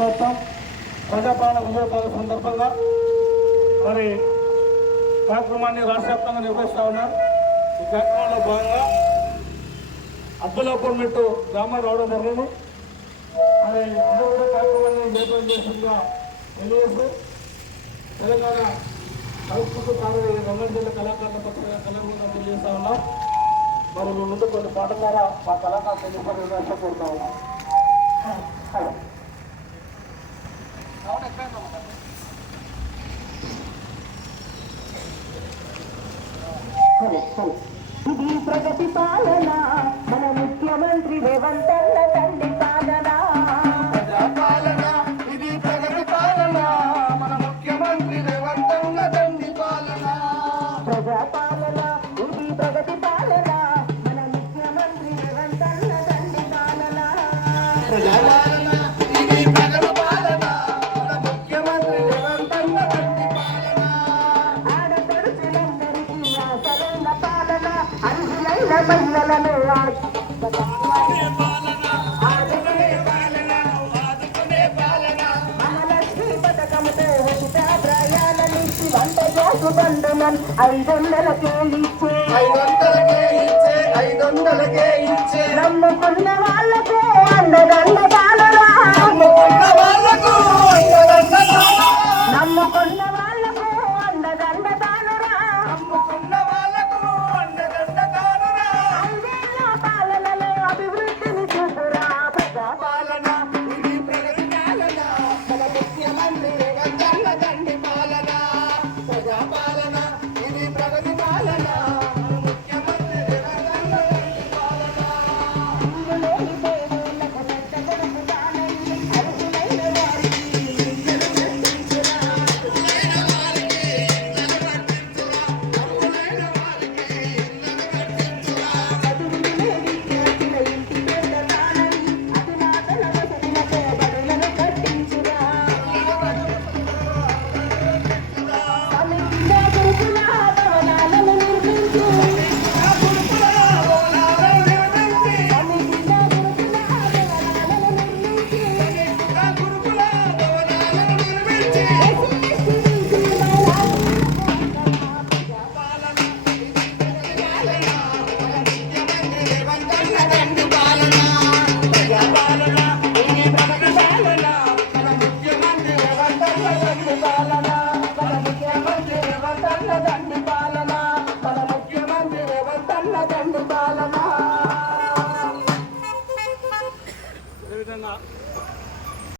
ప్రభుత్వం ప్రజాపాలన విజయోత్సవ సందర్భంగా మరి కార్యక్రమాన్ని రాష్ట్ర వ్యాప్తంగా నిర్వహిస్తూ ఉన్నారు. ఈ కార్యక్రమంలో భాగంగా అబ్బులాపూర్ మెట్టు గ్రామం రావడం జరిగింది. మరి అందరూ కూడా కార్యక్రమాన్ని నిర్వహణ చేసిందిగా తెలియజేస్తూ తెలంగాణ సంస్కృతి కార్య రంగం జిల్లా కళాకారుల పత్రిక కళాకారులు తెలియజేస్తా ఉన్నాం. మరి మీ ముందు కొన్ని పాటల ద్వారా మా కళాకారులు తెలియజేయాలని కోరుతా ఉన్నాం. ఇది ప్రగతి పాలన మన ముఖ్యమంత్రి రేవంత్ అన్న తండ్రి పాలన. ప్రజాపాలన ఇది ప్రగతి పాలన మన ముఖ్యమంత్రి రేవంత్ అన్న తండ్రి పాలన. ప్రజాపాలన ఇది ప్రగతి పాలన మన ముఖ్యమంత్రి రేవంత్ అన్న తండ్రి పాలన. ప్రజాపాలన ఇది ప్రగతి పాలన మన ముఖ్యమంత్రి రేవంత్ అన్న తండ్రి పాలన. ఆడపడుచులందరికీ సరైన పాలన అర్హులైన మహిళలను మహాలక్ష్మి పథకంతో ఉచిత ప్రయాణమిచ్చి వంట గ్యాసు బంధనం 500కే ఇచ్చే నమ్ముకున్న వాళ్ళకు అండదండ పాలన.